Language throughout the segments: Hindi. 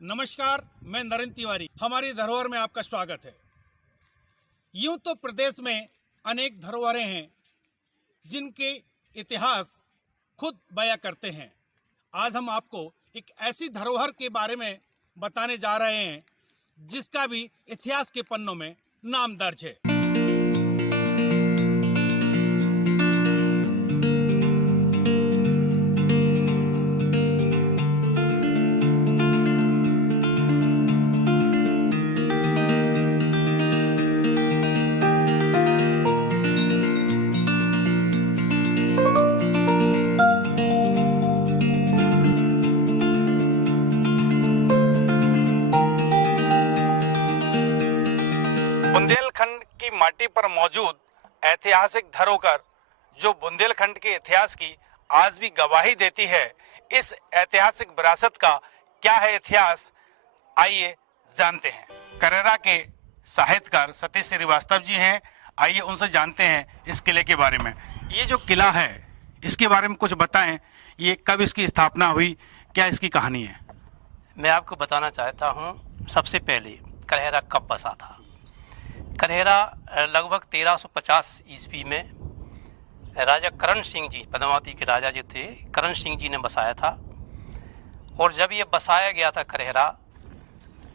नमस्कार, मैं नरेंद्र तिवारी। हमारी धरोहर में आपका स्वागत है। यूं तो प्रदेश में अनेक धरोहरें हैं जिनके इतिहास खुद बयां करते हैं। आज हम आपको एक ऐसी धरोहर के बारे में बताने जा रहे हैं जिसका भी इतिहास के पन्नों में नाम दर्ज है। बुंदेलखंड की माटी पर मौजूद ऐतिहासिक धरोहर जो बुंदेलखंड के इतिहास की आज भी गवाही देती है। इस ऐतिहासिक विरासत का क्या है इतिहास, आइए जानते हैं। करेरा के साहित्यकार सतीश श्रीवास्तव जी हैं, आइए उनसे जानते हैं इस किले के बारे में। ये जो किला है इसके बारे में कुछ बताएं, ये कब इसकी स्थापना हुई, क्या इसकी कहानी है? मैं आपको बताना चाहता हूँ, सबसे पहले करेरा कब बसा था। करेरा लगभग 1350 ईस्वी में राजा करण सिंह जी, पद्मावती के राजा जो थे करण सिंह जी ने बसाया था। और जब ये बसाया गया था करेरा,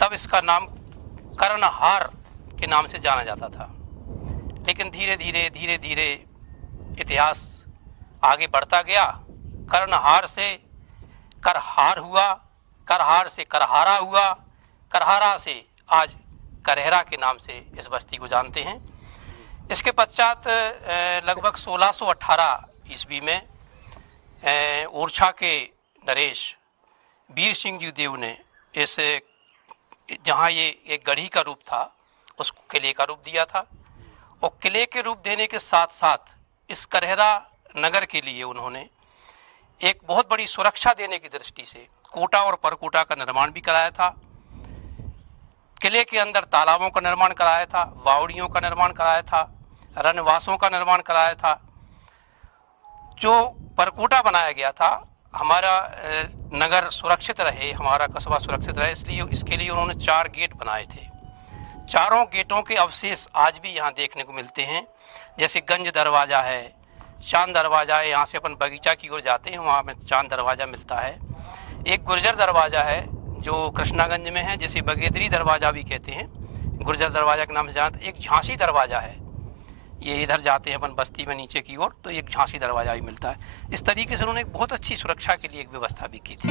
तब इसका नाम कर्णहार के नाम से जाना जाता था। लेकिन धीरे धीरे इतिहास आगे बढ़ता गया। कर्णहार से करहार हुआ, करहार से करहारा हुआ, करहारा से आज करेरा के नाम से इस बस्ती को जानते हैं। इसके पश्चात लगभग 1618 ईस्वी में ओरछा के नरेश वीर सिंह जी देव ने इस, जहाँ ये एक गढ़ी का रूप था, उसको किले का रूप दिया था। और किले के रूप देने के साथ साथ इस करेरा नगर के लिए उन्होंने एक बहुत बड़ी सुरक्षा देने की दृष्टि से कोटा और परकोटा का निर्माण भी कराया था। किले के अंदर तालाबों का निर्माण कराया था, वावड़ियों का निर्माण कराया था, रनवासों का निर्माण कराया था। जो परकोटा बनाया गया था, हमारा नगर सुरक्षित रहे, हमारा कस्बा सुरक्षित रहे, इसलिए इसके लिए उन्होंने 4 गेट बनाए थे। चारों गेटों के अवशेष आज भी यहाँ देखने को मिलते हैं। जैसे गंज दरवाज़ा है, चांद दरवाज़ा है, यहाँ से अपन बगीचा की ओर जाते हैं, वहाँ में चांद दरवाज़ा मिलता है। एक गुर्जर दरवाज़ा है जो कृष्णागंज में है, जिसे बगेदरी दरवाज़ा भी कहते हैं, गुर्जर दरवाज़ा के नाम से जानते। एक झांसी दरवाज़ा है, ये इधर जाते हैं अपन बस्ती में नीचे की ओर, तो एक झांसी दरवाज़ा भी मिलता है। इस तरीके से उन्होंने एक बहुत अच्छी सुरक्षा के लिए एक व्यवस्था भी की थी।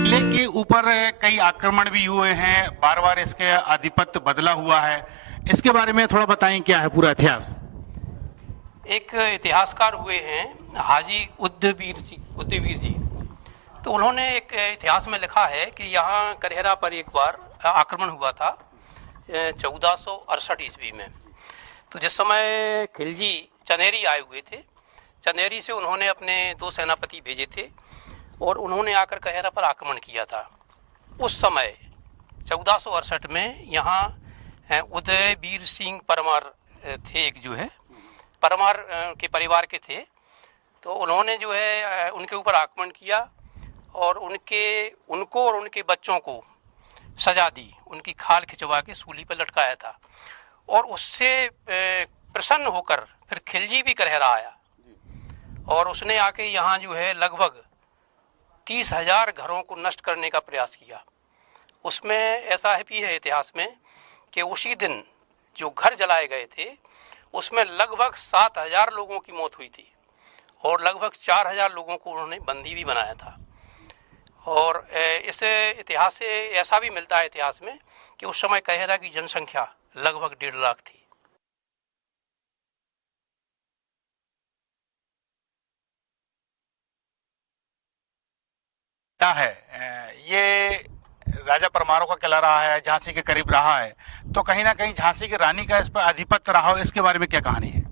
किले के ऊपर कई आक्रमण भी हुए हैं, बार बार इसके आधिपत्य बदला हुआ है, इसके बारे में थोड़ा बताएं, क्या है पूरा इतिहास? एक इतिहासकार हुए हैं हाजी उद्दवीर जी, तो उन्होंने एक इतिहास में लिखा है कि यहाँ करेरा पर एक बार आक्रमण हुआ था 1468 ईस्वी में। तो जिस समय खिलजी चनेरी आए हुए थे, चनेरी से उन्होंने अपने 2 सेनापति भेजे थे और उन्होंने आकर करेरा पर आक्रमण किया था। उस समय 1468 में यहाँ उदयवीर सिंह परमार थे, एक जो है परमार के परिवार के थे। तो उन्होंने जो है उनके ऊपर आक्रमण किया और उनको और उनके बच्चों को सजा दी, उनकी खाल खिंचवा के सूली पर लटकाया था। और उससे प्रसन्न होकर फिर खिलजी भी करेरा आया और उसने आके यहाँ जो है लगभग 30,000 घरों को नष्ट करने का प्रयास किया। उसमें ऐसा भी है इतिहास में कि उसी दिन जो घर जलाए गए थे उसमें लगभग 7,000 लोगों की मौत हुई थी और लगभग 4,000 लोगों को उन्होंने बंदी भी बनाया था। और इस इतिहास से ऐसा भी मिलता है इतिहास में कि उस समय करेरा की जनसंख्या लगभग 1.5 लाख थी। क्या है ये राजा परमारों का किला रहा है, झांसी के करीब रहा है, तो कहीं ना कहीं झांसी की रानी का इस पर आधिपत्य रहा हो, इसके बारे में क्या कहानी है?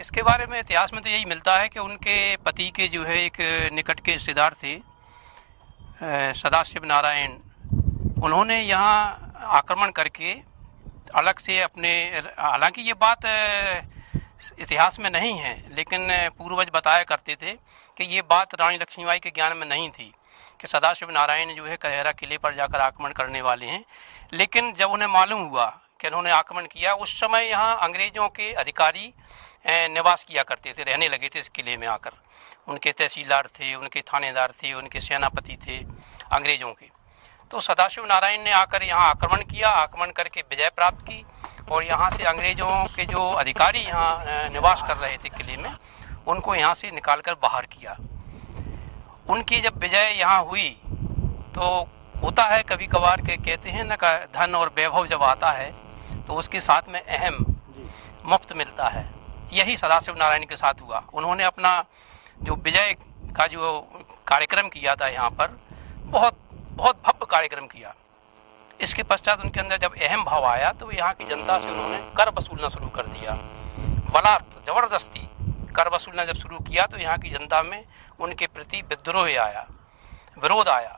इसके बारे में इतिहास में तो यही मिलता है कि उनके पति के जो है एक निकट के रिश्तेदार थे सदाशिव नारायण, उन्होंने यहाँ आक्रमण करके अलग से अपने, हालांकि ये बात इतिहास में नहीं है लेकिन पूर्वज बताया करते थे कि ये बात रानी लक्ष्मीबाई के ज्ञान में नहीं थी कि सदाशिव नारायण जो है कलहरा किले पर जाकर आक्रमण करने वाले हैं। लेकिन जब उन्हें मालूम हुआ कि उन्होंने आक्रमण किया, उस समय यहाँ अंग्रेज़ों के अधिकारी निवास किया करते थे, रहने लगे थे इस किले में आकर। उनके तहसीलदार थे, उनके थानेदार थे, उनके सेनापति थे अंग्रेज़ों के। तो सदाशिव नारायण ने आकर यहाँ आक्रमण किया, आक्रमण करके विजय प्राप्त की और यहाँ से अंग्रेज़ों के जो अधिकारी यहाँ निवास कर रहे थे किले में, उनको यहाँ से निकालकर बाहर किया। उनकी जब विजय यहाँ हुई तो होता है कभी कभार के कहते हैं ना का धन और वैभव जब आता है तो उसके साथ में अहम मुफ्त मिलता है। यही सदाशिव नारायण के साथ हुआ। उन्होंने अपना जो विजय का जो कार्यक्रम किया था यहाँ पर, बहुत बहुत भव्य कार्यक्रम किया। इसके पश्चात उनके अंदर जब अहम भाव आया तो यहाँ की जनता से उन्होंने कर वसूलना शुरू कर दिया। बलात् जबरदस्ती कर वसूलना जब शुरू किया तो यहाँ की जनता में उनके प्रति विद्रोह आया, विरोध आया।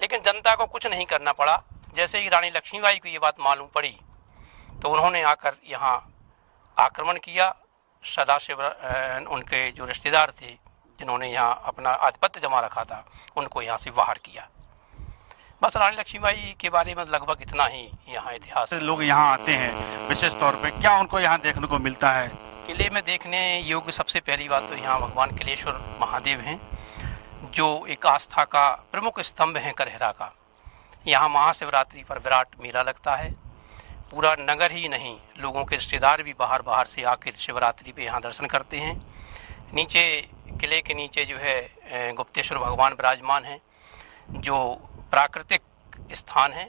लेकिन जनता को कुछ नहीं करना पड़ा। जैसे ही रानी लक्ष्मीबाई को ये बात मालूम पड़ी तो उन्होंने आकर यहाँ आक्रमण किया। सदाशिव उनके जो रिश्तेदार थे जिन्होंने यहाँ अपना आधिपत्य जमा रखा था, उनको यहाँ से बाहर किया। बस रानी लक्ष्मीबाई के बारे में लगभग इतना ही यहाँ इतिहास। लोग यहाँ आते हैं विशेष तौर पे, क्या उनको यहाँ देखने को मिलता है? किले में देखने योग्य सबसे पहली बात तो यहाँ भगवान किलेश्वर महादेव हैं, जो एक आस्था का प्रमुख स्तंभ हैं कलहरा का। यहाँ महाशिवरात्रि पर विराट मेला लगता है। पूरा नगर ही नहीं, लोगों के रिश्तेदार भी बाहर से आकर शिवरात्रि पे यहाँ दर्शन करते हैं। नीचे किले के नीचे जो है गुप्तेश्वर भगवान विराजमान हैं, जो प्राकृतिक स्थान है,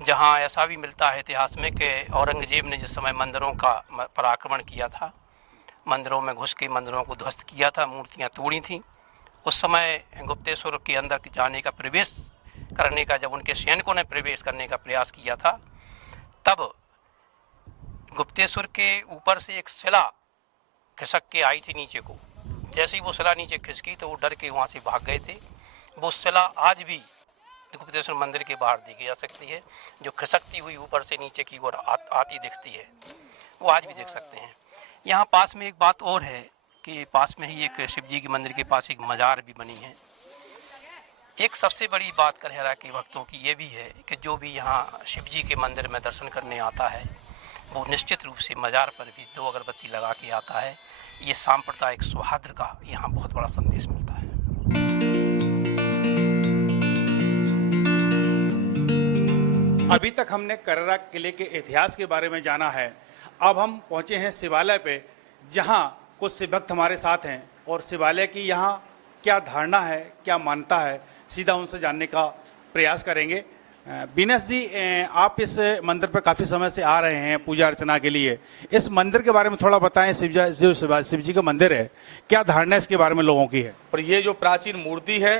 जहाँ ऐसा भी मिलता है इतिहास में कि औरंगजेब ने जिस समय मंदिरों का पर आक्रमण किया था, मंदिरों में घुस के मंदिरों को ध्वस्त किया था, मूर्तियाँ तोड़ी थीं, उस समय गुप्तेश्वर के अंदर जाने का, प्रवेश करने का, जब उनके सैनिकों ने प्रवेश करने का प्रयास किया था, तब गुप्तेश्वर के ऊपर से एक शिला खिसक के आई थी नीचे को। जैसे ही वो शिला नीचे खिसकी तो वो डर के वहाँ से भाग गए थे। वो शिला आज भी गुप्तेश्वर मंदिर के बाहर देखी जा सकती है, जो खिसकती हुई ऊपर से नीचे की ओर आती दिखती है, वो आज भी देख सकते हैं। यहाँ पास में एक बात और है कि पास में ही एक शिव जी के मंदिर के पास एक मजार भी बनी है। एक सबसे बड़ी बात कलहरा के भक्तों की ये भी है कि जो भी यहाँ शिव जी के मंदिर में दर्शन करने आता है, वो निश्चित रूप से मजार पर भी 2 अगरबत्ती लगा के आता है। ये सांप्रदायिक सौहार्द का यहाँ बहुत बड़ा संदेश मिलता है। अभी तक हमने कलहरा किले के इतिहास के बारे में जाना है। अब हम पहुंचे हैं शिवालय पे, जहां कुछ शिव भक्त हमारे साथ हैं और शिवालय की यहाँ क्या धारणा है, क्या मानता है, सीधा उनसे जानने का प्रयास करेंगे। बीनस जी, आप इस मंदिर पर काफ़ी समय से आ रहे हैं पूजा अर्चना के लिए। इस मंदिर के बारे में थोड़ा बताएं। शिव जी का मंदिर है, क्या धारणा इसके बारे में लोगों की है? और ये जो प्राचीन मूर्ति है,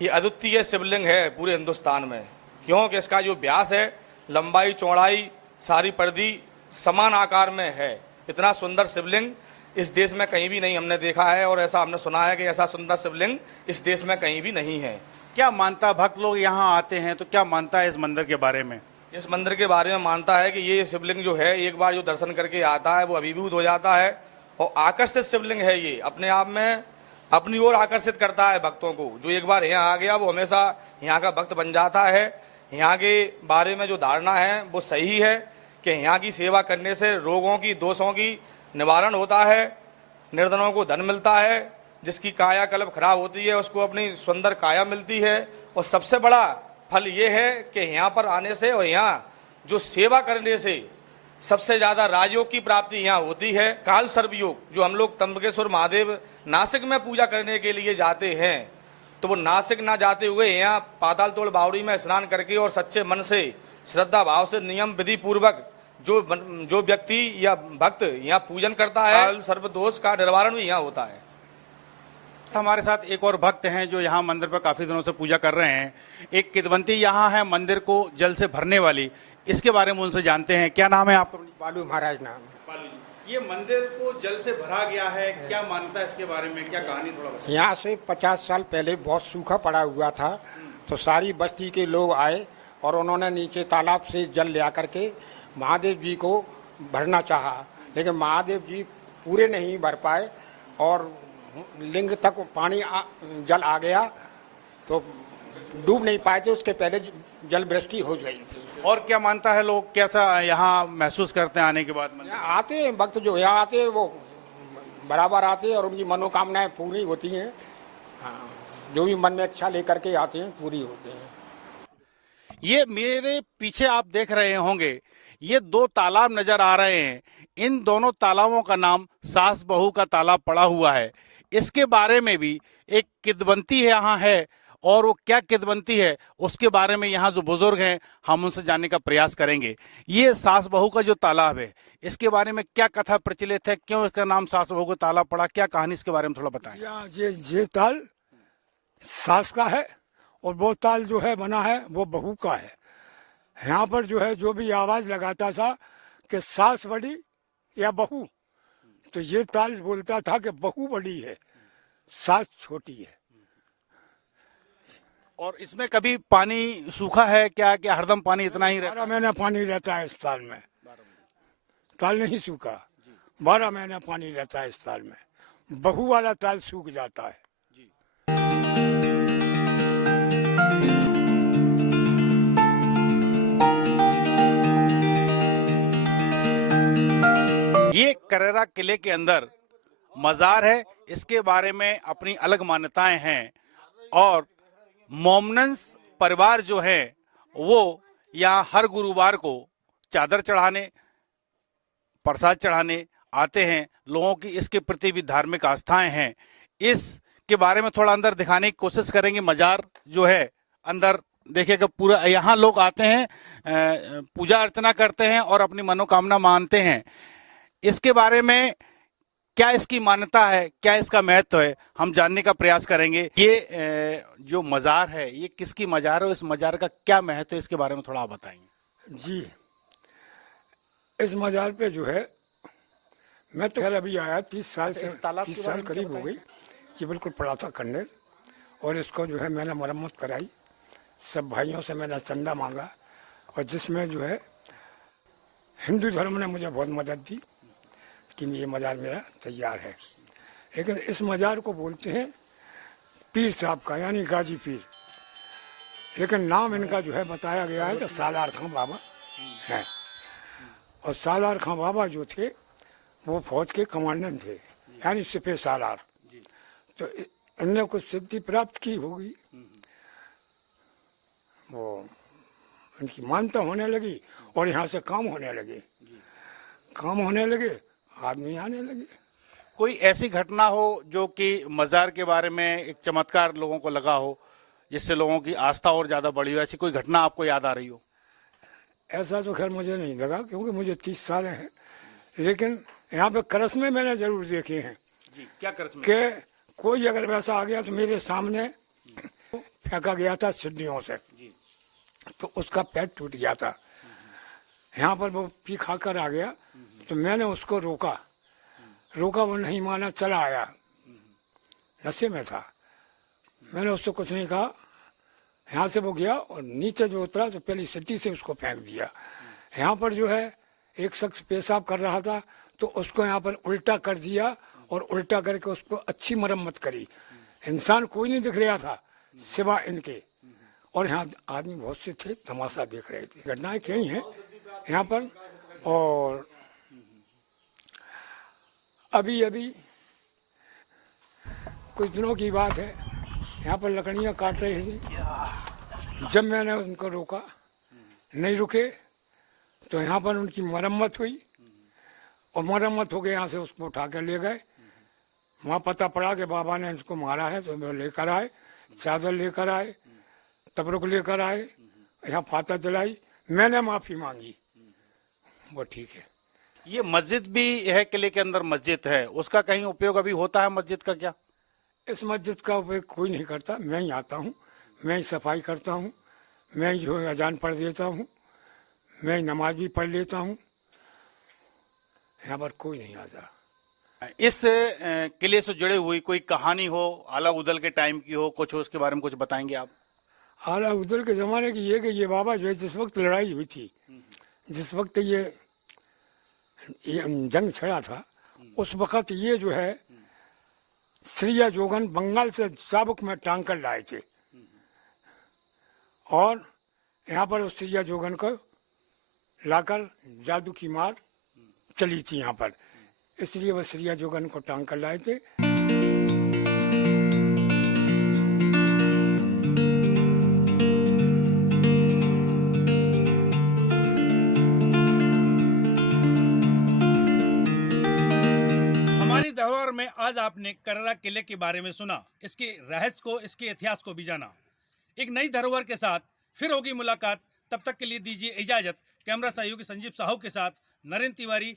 ये अद्वितीय शिवलिंग है पूरे हिंदुस्तान में, क्योंकि इसका जो व्यास है, लंबाई चौड़ाई सारी परिधि समान आकार में है। इतना सुंदर शिवलिंग इस देश में कहीं भी नहीं हमने देखा है, और ऐसा हमने सुना है कि ऐसा सुंदर शिवलिंग इस देश में कहीं भी नहीं है। क्या मानता, भक्त लोग यहाँ आते हैं तो क्या मानता है इस मंदिर के बारे में? इस मंदिर के बारे में मानता है कि ये शिवलिंग जो है, एक बार जो दर्शन करके आता है वो अभिभूत हो जाता है, और आकर्षित शिवलिंग है। ये अपने आप में अपनी ओर आकर्षित करता है भक्तों को। जो एक बार यहाँ आ गया वो हमेशा यहाँ का भक्त बन जाता है। यहाँ के बारे में जो धारणा है वो सही है कि यहाँ की सेवा करने से रोगों की, दोषों की निवारण होता है, निर्धनों को धन मिलता है, जिसकी काया कल्प खराब होती है उसको अपनी सुंदर काया मिलती है। और सबसे बड़ा फल ये है कि यहाँ पर आने से और यहाँ जो सेवा करने से सबसे ज़्यादा राजयोग की प्राप्ति यहाँ होती है। काल सर्प योग, जो हम लोग त्र्यंबकेश्वर महादेव नासिक में पूजा करने के लिए जाते हैं, तो वो नासिक ना जाते हुए यहाँ पाताल तोड़ बावड़ी में स्नान करके और सच्चे मन से, श्रद्धा भाव से, नियम विधि पूर्वक जो व्यक्ति या भक्त यहाँ पूजन करता है, सर्व दोष का निवारण भी यहाँ होता है। हमारे साथ एक और भक्त हैं जो यहाँ मंदिर पर काफी दिनों से पूजा कर रहे हैं। एक किदवंती यहाँ है मंदिर को जल से भरने वाली, इसके बारे में उनसे जानते हैं। क्या नाम है आपका? बालू महाराज नाम। बालू जी, ये मंदिर को जल से भरा गया है, क्या मानता है इसके बारे में, क्या कहानी थोड़ा बताइए। यहाँ से 50 साल पहले बहुत सूखा पड़ा हुआ था, तो सारी बस्ती के लोग आए और उन्होंने नीचे तालाब से जल ले आकर के महादेव जी को भरना चाहा, लेकिन महादेव जी पूरे नहीं भर पाए और लिंग तक जल आ गया। तो डूब नहीं पाए थे, उसके पहले जल वृष्टि हो गई थी। और क्या मानता है लोग, कैसा यहाँ महसूस करते हैं आने के बाद मंदिर? यहाँ आते हैं भक्त, जो यहाँ आते हैं वो बराबर आते हैं और उनकी मनोकामनाएं पूरी होती हैं। हाँ, जो भी मन में इच्छा लेकर के आते हैं पूरी होती हैं। ये मेरे पीछे आप देख रहे होंगे, ये दो तालाब नजर आ रहे हैं। इन दोनों तालाबों का नाम सास बहू का तालाब पड़ा हुआ है। इसके बारे में भी एक किदवंती यहाँ है, और वो क्या किदवंती है उसके बारे में यहाँ जो बुजुर्ग हैं हम उनसे जानने का प्रयास करेंगे। ये सास बहू का जो तालाब है, इसके बारे में क्या कथा प्रचलित है, क्यों इसका नाम सास बहू का तालाब पड़ा, क्या कहानी इसके बारे में थोड़ा बताएं। ये ताल सास का है और वो ताल जो है बना है वो बहू का है। यहाँ पर जो है जो भी आवाज लगाता था कि सास बड़ी या बहू, तो ये ताल बोलता था कि बहू बड़ी है, सास छोटी है। और इसमें कभी पानी सूखा है क्या, क्या हरदम पानी इतना ही रहता 12 महीने पानी रहता है इस ताल में, ताल नहीं सूखा। 12 महीने पानी रहता है इस ताल में। बहू वाला ताल सूख जाता है। ये करेरा किले के अंदर मजार है, इसके बारे में अपनी अलग मान्यताएं हैं। और मोमनंस परिवार जो है वो यहाँ हर गुरुवार को चादर चढ़ाने, प्रसाद चढ़ाने आते हैं। लोगों की इसके प्रति भी धार्मिक आस्थाएं हैं। इसके बारे में थोड़ा अंदर दिखाने की कोशिश करेंगे। मजार जो है अंदर देखिएगा, पूरा यहाँ लोग आते हैं, पूजा अर्चना करते हैं और अपनी मनोकामना मानते हैं। इसके बारे में क्या इसकी मान्यता है, क्या इसका महत्व है, हम जानने का प्रयास करेंगे। ये जो मजार है ये किसकी मजार है, इस मजार का क्या महत्व है, इसके बारे में थोड़ा आप बताएंगे। जी, इस मजार पे जो है मैं तो खैर अभी आया 30 साल से, 30 साल करीब हो गई। ये बिल्कुल पड़ा था खंडर, और इसको जो है मैंने मरम्मत कराई। सब भाइयों से मैंने चंदा मांगा, और जिसमें जो है हिंदू धर्म ने मुझे बहुत मदद दी कि ये मजार मेरा तैयार है। लेकिन इस मजार को बोलते हैं पीर साहब का, यानी गाजी पीर। लेकिन नाम इनका जो है बताया गया है कि सालार खां बाबा है। और सालार खां बाबा जो थे वो फौज के कमांडेंट थे, यानी सिपह सालार। तो इनने कुछ सिद्धि प्राप्त की होगी, वो इनकी मान्यता होने लगी और यहाँ से काम होने लगे, काम होने लगे, आदमी आने लगे। कोई ऐसी घटना हो जो कि मजार के बारे में एक चमत्कार लोगों को लगा हो, जिससे लोगों की आस्था और ज्यादा बढ़ी हो, ऐसी कोई घटना आपको याद आ रही हो? ऐसा तो खैर मुझे नहीं लगा, क्योंकि मुझे 30 साल हैं। लेकिन यहाँ पे करस्मे मैंने जरूर देखे हैं। जी, क्या करस्मे? कि कोई अगर वैसा आ गया तो मेरे सामने फेंका गया था सीढ़ियों से, तो उसका पैर टूट गया था। यहाँ पर वो पी खाकर आ गया, तो मैंने उसको रोका, वो नहीं माना, चला आया, नशे में था। मैंने उससे कुछ नहीं कहा। यहाँ से वो गया और नीचे जो उतरा तो पहली सीढ़ी से उसको फेंक दिया। यहाँ पर जो है एक शख्स पेशाब कर रहा था, तो उसको यहाँ पर उल्टा कर दिया, और उल्टा करके उसको अच्छी मरम्मत करी। इंसान कोई नहीं दिख रहा था सिवा इनके, और यहाँ आदमी बहुत से थे, तमाशा देख रहे थे। घटनाएं कई हैं यहाँ पर। और अभी कुछ दिनों की बात है, यहाँ पर लकड़ियाँ काट रही थी। जब मैंने उनको रोका, नहीं रुके, तो यहाँ पर उनकी मरम्मत हुई, और मरम्मत हो गई। यहाँ से उसको उठा कर ले गए। वहाँ पता पड़ा कि बाबा ने इसको मारा है, तो वो लेकर आए, चादर लेकर आए, तबरुक लेकर आए, यहाँ फाता जलाई। मैंने माफ़ी मांगी, वो ठीक है। ये मस्जिद भी है, किले के अंदर मस्जिद है, उसका कहीं उपयोग अभी होता है मस्जिद का क्या? इस मस्जिद का उपयोग कोई नहीं करता। मैं ही आता हूँ, मैं ही सफाई करता हूँ, मैं ही जो है अजान पढ़ देता हूँ, मैं ही नमाज भी पढ़ लेता हूँ। यहाँ पर कोई नहीं आता। इस किले से जुड़े हुई कोई कहानी हो, आला उदल के टाइम की हो, कुछ हो, उसके बारे में कुछ बताएंगे आप? आला उदल के ज़माने की ये कि ये बाबा जो है जिस वक्त लड़ाई हुई थी, जिस वक्त ये जंग छिड़ा था, उस वक्त ये जो है श्रीया जोगन बंगाल से चाबुक में टांग कर लाए थे। और यहाँ पर उस श्रिया जोगन को लाकर जादू की मार चली थी यहाँ पर, इसलिए वो श्रिया जोगन को टांग कर लाए थे। हमारी धरोहर में आज आपने करहरा किले के बारे में सुना, इसके रहस्य को, इसके इतिहास को भी जाना। एक नई धरोहर के साथ फिर होगी मुलाकात, तब तक के लिए दीजिए इजाजत। कैमरा सहयोगी संजीव साहू के साथ नरेंद्र तिवारी।